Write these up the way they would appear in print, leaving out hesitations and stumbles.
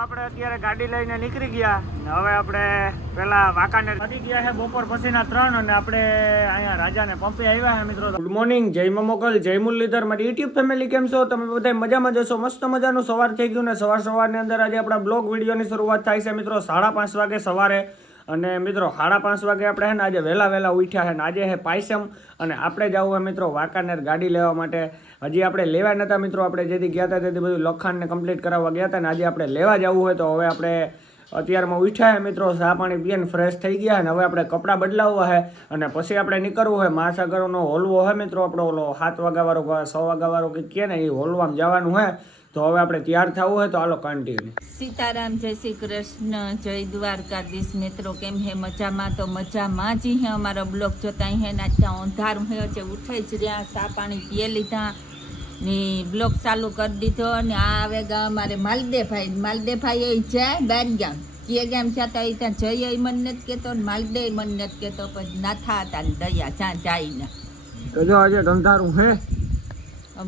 આપણે અત્યારે ગાડી લઈને નીકળી ગયા ને હવે આપણે પેલા વાંકાનેર પડી ગયા છે બપોર પછીના 3 અને આપણે અહીંયા રાજાને પંપે આવ્યા છે મિત્રો. ગુડ મોર્નિંગ, જય મોગલ, જય મુરલીધર, મારી યુટ્યુબ ફેમિલી કેમ છો તમે બધા? મજામાં જશો. મસ્ત મજાનું સવાર થઈ ગયું ને સવારની અંદર આજે આપણા બ્લોગ વિડીયોની શરૂઆત થાય છે મિત્રો 5:30 વાગે સવારે. અને મિત્રો 5:30 વાગે આપણે છે ને આજે વહેલા ઉઠ્યા છે ને આજે છે પાયસમ અને આપણે જવું હોય મિત્રો વાંકાનેર ગાડી લેવા માટે. હજી આપણે લેવા નહોતા મિત્રો, આપણે જેથી ગયા હતા તેથી બધું લખાણને કમ્પ્લીટ કરાવવા ગયા હતા ને આજે આપણે લેવા જવું હોય તો હવે આપણે અત્યારમાં ઉઠ્યા છે મિત્રો, ચા પાણી પીને ફ્રેશ થઈ ગયા અને હવે આપણે કપડાં બદલાવવા છે અને પછી આપણે નીકળવું હોય મહાસાગરનો હોલવો હોય મિત્રો, આપણો ઓલો 7 વાગ્યાવાળો 6 વાગ્યાવાળો કંઈક કહે ને એ હોલવામાં જવાનું હોય. તો હવે આપણે તૈયાર થવું હોય તો હાલો કન્ટિન્યુ. સીતારામ, જય શ્રી કૃષ્ણ, જય દ્વારકાધીશ મિત્રો. કેમ હે? મજામાં? તો મજામાં જ હે. અમારો બ્લોગ જોતા હે ના ત્યાં અંધારું હે છે, ઉઠે જ રહ્યા, ચા પાણી પીએ લીધા ને બ્લોગ ચાલુ કરી દીધો. અને આ આવે ગા અમારે માલદેભાઈ એ જાય બાર ગામ કે ગામ જતા એ ત્યાં જઈએ એ મન નથી કહેતો ને માલદે મન નથી કહેતો, પછી નાથા હતા ને દયા જ્યાં જાય તો જો આજે અંધારું હે,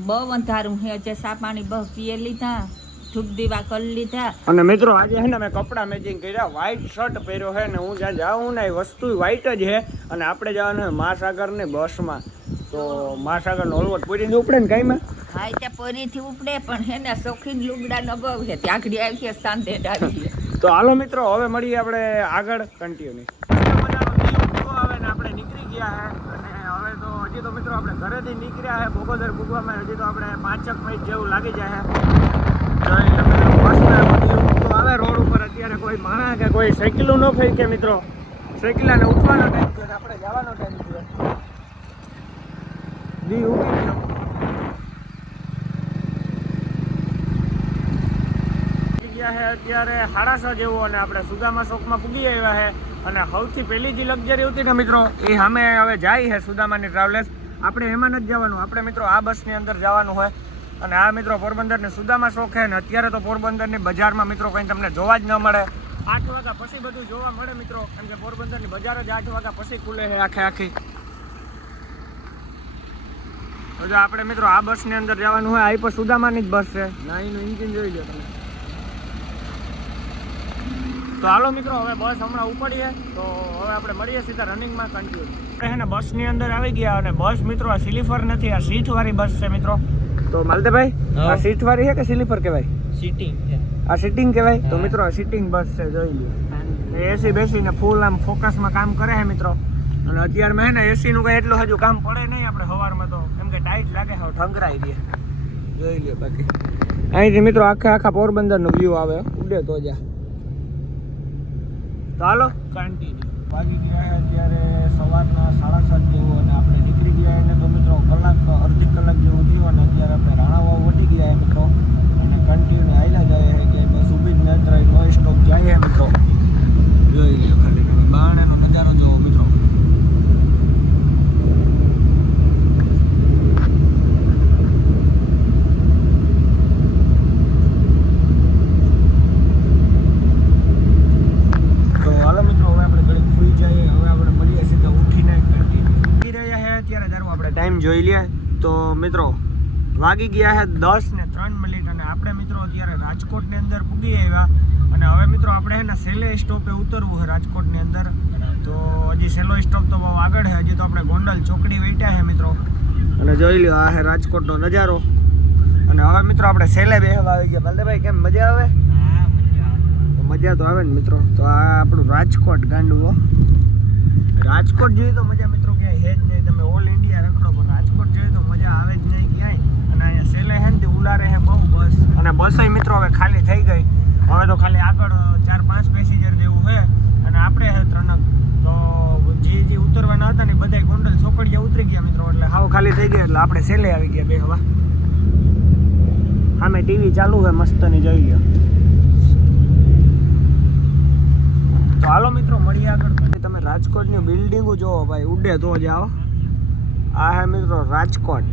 બહુ અંધારું હે છે. ચા પાણી બહુ પીએ લીધા, ધૂપ દીવા કરી લીધા. અને મિત્રો આજે હે ને મેં કપડા મેચિંગ કર્યા, વ્હાઈટ શર્ટ પહેર્યો છે ને હું જ્યાં જાઉં ને એ વસ્તુ વ્હાઈટ જ છે. અને આપણે જવાનું છે મહાસાગરની બસમાં, તો મહાસાગરનો ઓલવટ પૂરી ઉપડે ને કઈમાં હા ત્યાં પોરીથી ઉપડે પણ હે ને શોખીન લુગડા ન બહુ છે ત્યાંકડી આવી સાંધે ડાળી. તો હાલો મિત્રો હવે મળીએ આપણે આગળ કન્ટિન્યુ. આવે ને આપણે નીકળી ગયા છે અને હવે તો હજી તો મિત્રો આપણે ઘરેથી નીકળ્યા છે ભોગોદર ભૂગવામાં હજી તો આપણે 5-6 મિનિટ જેવું લાગી જાય છે. આવે રોડ ઉપર અત્યારે કોઈ માણસ કે કોઈ સાયકલું ન ફેંકે કે મિત્રો, સાયકલાને ઉઠવાનો ટાઈમ છે, આપણે જવાનો ટાઈમ છે. દી ઉગી ગયો છે અત્યારે 6:30 જેવું અને આપણે સુદામા ચોકમાં પૂગી આવ્યા છે. અને સૌથી પહેલી જે લક્ઝરી હતી ને મિત્રો એ અમે હવે જાય છે સુદામાની ટ્રાવેલર્સ. આપણે એમાં નથી જવાનું, આપણે મિત્રો આ બસની અંદર જવાનું હોય. અને આ મિત્રો પોરબંદરની સુદામા ચોક છે ને અત્યારે તો પોરબંદરની બજારમાં મિત્રો કંઈ તમને જોવા જ ન મળે. 8 વાગ્યા પછી બધું જોવા મળે મિત્રો, કેમ કે પોરબંદરની બજાર જ 8 વાગ્યા પછી ખુલે છે આખી. તો જો આપણે મિત્રો આ બસની અંદર જવાનું હોય, આ પણ સુદામાની જ બસ છે ના, એનું ઇન્જિન જોઈ લો તમે. તો હાલો મિત્રો હવે બસ હમણાં ઉપડીએ તો હવે આપણે મળીએ સીધા રનિંગમાં કન્ટિન્યુ. આપણે છે ને બસની અંદર આવી ગયા અને બસ મિત્રો આ સ્લીપર નથી, આ સીટ વાળી બસ છે મિત્રો. તો માલદેભાઈ આ સીટ વાળી છે કે સ્લીપર કહેવાય? સીટિંગ. આ સીટિંગ કહેવાય. તો મિત્રો આ સીટિંગ બસ છે, જોઈ લો. એસી બેસીને ફૂલ આમ ફોકસમાં કામ કરે છે મિત્રો. અને અત્યારમાં છે ને એસીનું કંઈ એટલું હજુ કામ પડે નહીં આપણે સવારમાં, તો કેમ કે ટાઈટ લાગે હવે ઠંકરાઈ દે. જોઈ લો બાકી અહીંથી મિત્રો આખા પોરબંદરનો વ્યૂ આવે, ઉડે તો જા. તો હાલો કન્ટિન્યુ. વાગી ગયા છે અત્યારે સવારના 7:30 જેવું અને આપણે નીકળી ગયા એને તો મિત્રો અડધી કલાક જેવું થયું અને અત્યારે આપણે રાણાવાવ વટી ગયા છે મિત્રો. અને કન્ટિન્યુ હાલ્યા જાય છે કે બસ ઊભી જ ન રહી, નો સ્ટોપ જાય છે મિત્રો. જોઈ લો ખાલી તમે બારણેનો નજારો જોવો મિત્રો. ટાઈમ જોઈ લે તો મિત્રો વાગી ગયા છે 10:03 અને આપણે મિત્રો અત્યારે રાજકોટની અંદર પૂગી આવ્યા. અને હવે મિત્રો આપણે છે ને સેલે સ્ટોપે ઉતરવું છે રાજકોટની અંદર. તો હજી સેલો સ્ટોપ તો બહુ આગળ છે, હજી તો આપણે ગોંડલ ચોકડી વેટ્યા છે મિત્રો. અને જોઈ લો આ છે રાજકોટનો નજારો. અને હવે મિત્રો આપણે સેલે બેહવા આવી ગયા. બલદેભાઈ કેમ મજા આવે? મજા તો આવે ને મિત્રો. તો આ આપણું રાજકોટ ગાંડું, રાજકોટ જોઈએ તો મજા મિત્રો ક્યાંય હે જ નહીં. તમે ઓલ ઇન્ડિયા રખડો પણ રાજકોટ જોઈએ તો મજા આવે જ નહીં ક્યાંય. અને અહીંયા સેલે હે ને તે ઉલારે છે બહુ બસ. અને બસ મિત્રો હવે ખાલી થઈ ગઈ, હવે તો ખાલી આગળ 4-5 પેસેન્જર જેવું છે અને આપણે છે 3. તો જે ઉતરવાના હતા ને બધા ગોંડલ ચોકડીએ ઉતરી ગયા મિત્રો, એટલે હાવ ખાલી થઈ ગઈ. એટલે આપણે સેલે આવી ગયા બે હવા. સામે ટીવી ચાલુ છે મસ્તની, જોઈ ગયો. તો હાલો મિત્રો મળીએ આગળ. તમે રાજકોટની બિલ્ડિંગો જોવો ભાઈ, ઉડે તો જ આવો. આ હે મિત્રો રાજકોટ.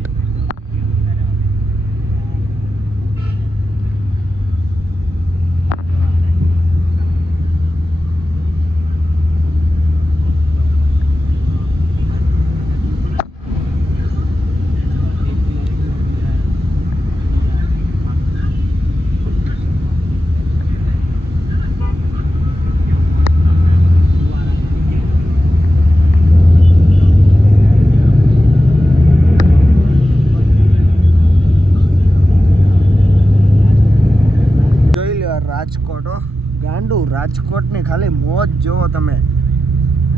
રાજકોટ હો ગાંડું રાજકોટની ખાલી મોજ જોવો તમે.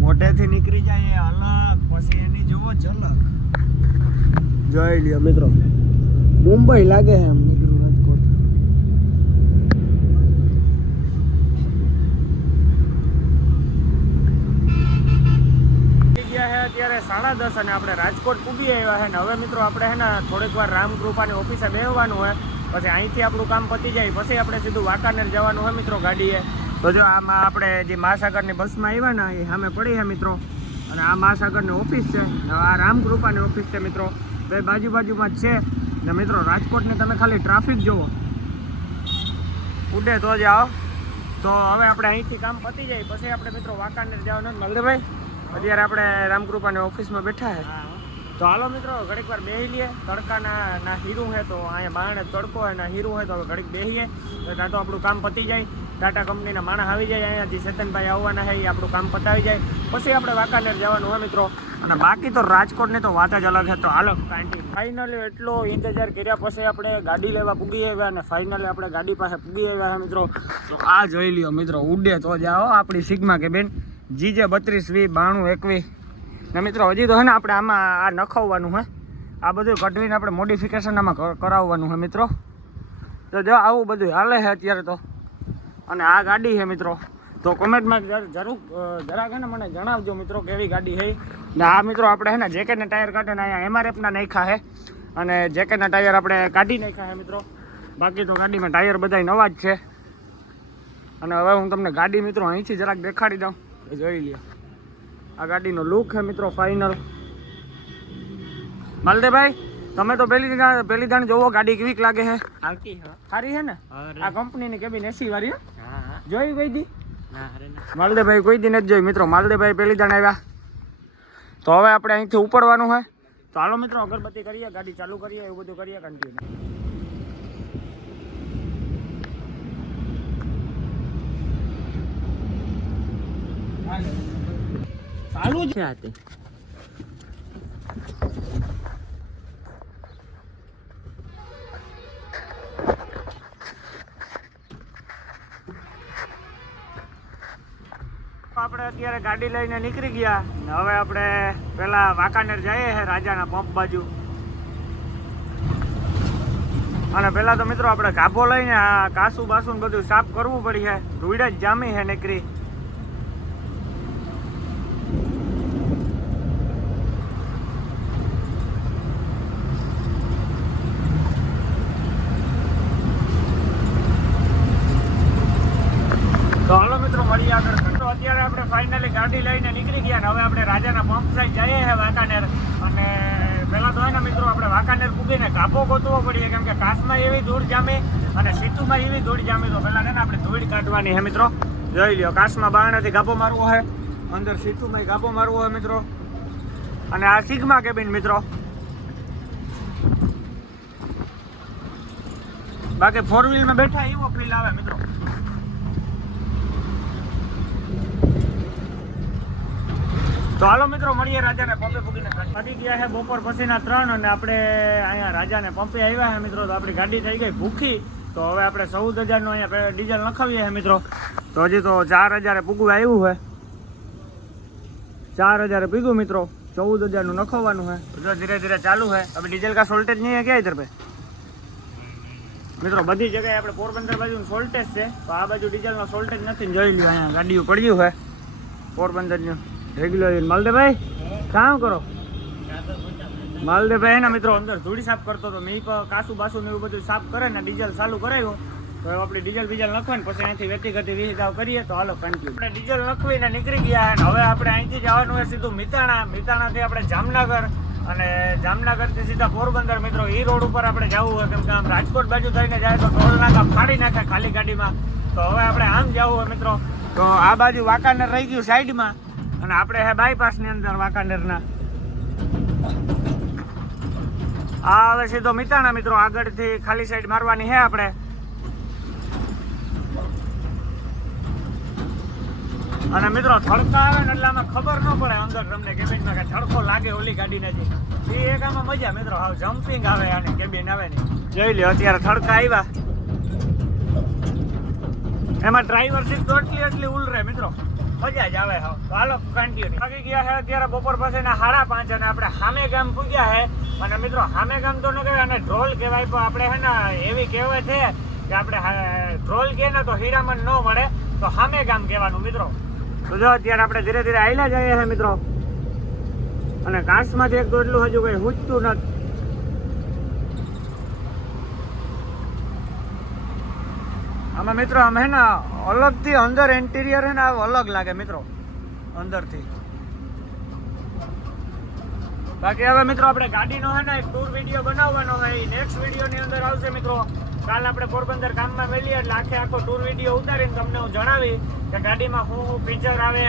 મોઢેથી નીકળી જાય એ અલગ, પછી એની જોવો ઝલક. જોઈ લ્યો મિત્રો, મુંબઈ લાગે છે એમ નીકળ્યું રાજકોટ. ગયા છે અત્યારે 10:30 અને આપણે રાજકોટ પૂગી આવ્યા છે ને હવે મિત્રો આપણે છે ને થોડીક વાર રામકૃપાની ઓફિસે બેસવાનું હોય, પછી અહીંથી આપણું કામ પતી જાય પછી આપણે સીધું વાંકાનેર જવાનું હોય મિત્રો ગાડીએ. તો જો આમાં આપણે જે મહાસાગરની બસમાં આવ્યા ને એ સામે પડી છે મિત્રો, અને આ મહાસાગરની ઓફિસ છે, આ રામકૃપાની ઓફિસ છે મિત્રો, બે બાજુમાં જ છે ને મિત્રો. રાજકોટની તમે ખાલી ટ્રાફિક જુઓ, ઉડે તો જ આવો. તો હવે આપણે અહીંથી કામ પતી જાય પછી આપણે મિત્રો વાંકાનેર જવાનું. મલદેભાઈ અત્યારે આપણે રામકૃપાની ઓફિસમાં બેઠા છે, તો હાલો મિત્રો ઘડીક વાર બેસી લઈએ. તડકાના ના હીરું છે તો અહીંયા બારણે તડકો હોય ના હીરું હોય તો હવે ઘડીક બેસીએ, તો ત્યાં તો આપણું કામ પતી જાય. ટાટા કંપનીના માણસ આવી જાય, અહીંયાથી ચેતનભાઈ આવવાના છે, એ આપણું કામ પતાવી જાય પછી આપણે વાંકાનેર જવાનું હોય મિત્રો. અને બાકી તો રાજકોટની તો વાત જ અલગ છે. તો હાલો ફાઇનલી એટલો ઇંતજાર કર્યા પછી આપણે ગાડી લેવા પૂગી આવ્યા અને ફાઇનલી આપણે ગાડી પાસે પૂગી આવ્યા છે મિત્રો. તો આ જોઈ લ્યો મિત્રો, ઉડે તો જાઓ આપણી સિગ્મા કે બેન GJ 32 ને મિત્રો. હજી તો છે ને આપણે આમાં આ નખાવવાનું હોય, આ બધું કઢવીને આપણે મોડિફિકેશન આમાં કરાવવાનું હોય મિત્રો. તો જો આવું બધું હાલે છે અત્યારે તો. અને આ ગાડી છે મિત્રો, તો કોમેન્ટમાં જરાક છે ને મને જણાવજો મિત્રો કેવી ગાડી છે. ને આ મિત્રો આપણે છે ને જેકેટના ટાયર કાઢીને અહીંયા MRFના નાખ્યા છે, અને જેકેટના ટાયર આપણે કાઢી નાખ્યા છે મિત્રો. બાકી તો ગાડીમાં ટાયર બધા નવા જ છે. અને હવે હું તમને ગાડી મિત્રો અહીંથી જરાક દેખાડી દઉં, જોઈ લ્યો. આ ગાડીનો લુક છે મિત્રો ફાઇનલ. માલદેભાઈ તમે તો પેલી દાણ જોવો ગાડી કેવીક લાગે છે? સારી છે ને? આ કંપનીની કેબિન AC વાળી જોઈ કોઈ દી? માલદેભાઈ કોઈ દી નથી જોઈ મિત્રો. માલદેભાઈ પેલી દાણ આવ્યા. તો હવે આપણે અહીંથી ઉપડવાનું હોય. તો હાલો મિત્રો અગરબત્તી કરીએ, ગાડી ચાલુ કરીએ, એવું બધું કરીએ કન્ટિન્યુ. ચાલુ છે આતે. આપણે અત્યારે ગાડી લઈને નીકળી ગયા. હવે આપણે પેલા વાંકાનેર જઈએ છે રાજાના પંપ બાજુ. અને પેલા તો મિત્રો આપણે ગાભો લઈને આ કાસુ બાસુ બધું સાફ કરવું પડી છે. ધૂળ જ જામી છે નીકળી. તો હાલો મિત્રો મળીએ આગળ. તો અત્યારે આપણે ફાઇનલી ગાડી લઈને નીકળી ગયા ને હવે આપણે રાજાના પંપ સાઈડ જઈએ છીએ વાંકાનેર. અને પહેલાં તો હોય ને મિત્રો આપણે વાંકાનેર પૂગીને ગાભો ગોતવો પડીએ, કેમ કે કાસમાં એવી ધૂળ જામી અને સીતુમાં એવી ધૂળ જામી. તો પહેલાં ને આપણે ધૂળ કાઢવાની છે મિત્રો. જોઈ લ્યો, કાસમાં બારણેથી ગાભો મારવો હોય, અંદર સીતુમાં ગાભો મારવો હોય મિત્રો. અને આ સિગ્મા કેબિન મિત્રો. બાકી 4 વ્હીલમાં બેઠા એવો ફીલ આવે મિત્રો. તો હાલો મિત્રો મળીએ રાજાને પંપે પૂગીને. પડી ગયા છે બપોર પછીના 3 અને આપણે અહીંયા રાજાને પંપે આવ્યા છે મિત્રો. તો આપણી ગાડી થઈ ગઈ ભૂખી. તો હવે આપણે 14,000નું અહીંયા ડીઝલ નખાવીએ છીએ મિત્રો. તો હજી તો 4,000 પૂગવું આવ્યું છે. 4,000 પીગું મિત્રો, 14,000નું નખાવવાનું છે. જો ધીરે ધીરે ચાલુ છે. હવે ડીઝલ કા શોર્ટેજ નહીં ક્યાં ઇધર પે મિત્રો? બધી જગ્યાએ આપણે પોરબંદર બાજુ શોર્ટેજ છે, તો આ બાજુ ડીઝલનો શોર્ટેજ નથી. જોઈ લ્યો અહીંયા ગાડીઓ પડ્યું છે પોરબંદરનું રેગ્યુલર. માલદેભાઈ કામ કરો. માલદેભાઈ ને મિત્રો અંદર ધૂળી સાફ કરતો હતો. મેં કાસુ બાસુ ને એવું બધું સાફ કરે ને ડીઝલ ચાલુ કરાવ્યું. તો આપણે ડીઝલ નખવાય ને પછી અહીંથી વ્યક્તિગત વિહિતાવ કરીએ. તો હાલો કન્ટિન્યુ. આપણે ડીઝલ નખવીને નીકળી ગયા અને હવે આપણે અહીંથી જવાનું હોય સીધું મિતાણાથી આપણે જામનગર, અને જામનગરથી સીધા પોરબંદર મિત્રો. એ રોડ ઉપર આપણે જવું હોય, કેમ કે આમ રાજકોટ બાજુ થઈને જાય તો ટોલ નાકા ફાડી નાખે ખાલી ગાડીમાં. તો હવે આપણે આમ જવું હોય મિત્રો. તો આ બાજુ વાંકાનેર રહી ગયું સાઈડમાં, અને આપણે હે બાયપાસની અંદર વાંકાનેરના. આ હવે સીધો મિતાણા મિત્રો. આગળથી ખાલી સાઈડ મારવાની છે આપણે. અને મિત્રો થડકા આવે ને એટલે આમાં ખબર ન પડે અંદર તમને કેબિનમાં કે થડકો લાગે ઓલી ગાડીને. એ એક આમાં મજા મિત્રો, હાવ જમ્પિંગ આવે અને કેબિન આવે ને. જોઈ લ્યો અત્યારે થડકા આવ્યા. એમાં ડ્રાઈવર સીટ તો એટલી ઉલ રહે મિત્રો, મજા જ આવે. હા તો હાલો કન્ટિન્યુ. વાગી ગયા છે અત્યારે બપોર પછીના 5:30 અને આપણે હામે ગામ પૂગ્યા છે. અને મિત્રો હામે ગામ તો ન કહેવાય અને ઢોલ કહેવાય, પણ આપણે હે ને એવી કહેવત છે કે આપણે ઢોલ કહે ને તો હીરામણ ન મળે, તો હામે ગામ કહેવાનું મિત્રો. તો જો અત્યારે આપણે ધીરે ધીરે આયલા જઈએ છે મિત્રો, અને કાચમાંથી એક તો એટલું હજુ કઈ હુંચતું નથી. આમાં મિત્રો આમ હે ને અલગથી અંદર ઇન્ટિરિયર હે ને અલગ લાગે મિત્રો અંદરથી. બાકી હવે મિત્રો આપણે ગાડીનો હે ને એક ટૂર વિડીયો બનાવવાનો હોય, નેક્સ્ટ વિડીયોની અંદર આવશે મિત્રો. કાલ આપણે પોરબંદર ગામમાં મળીએ એટલે આખો ટૂર વિડીયો ઉતારીને તમને હું જણાવી કે ગાડીમાં શું ફીચર આવે,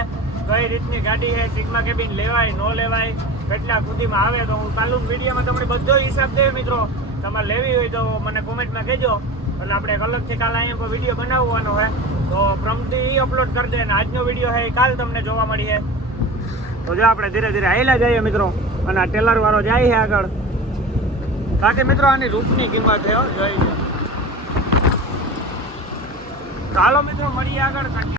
કઈ રીતની ગાડી છે, સિગ્મા કેબિન લેવાય ન લેવાય, કેટલા સુધીમાં આવે. તો હું કાલનું વિડીયોમાં તમને બધો હિસાબ દે મિત્રો. તમારે લેવી હોય તો મને કોમેન્ટમાં કહેજો, એટલે આપણે એક અલગથી કાલે અહીંયા પર વિડીયો બનાવવાનો હોય તો પ્રમથી અપલોડ કરી દે. અને આજનો વિડીયો છે એ કાલ તમને જોવા મળી છે. તો જો આપણે ધીરે ધીરે આવેલા જઈએ મિત્રો, અને આ ટેલર વાળો જાય છે આગળ. બાકી મિત્રો આની રૂપની કિંમત છે જોઈ. ચાલો મિત્રો મળીએ આગળ.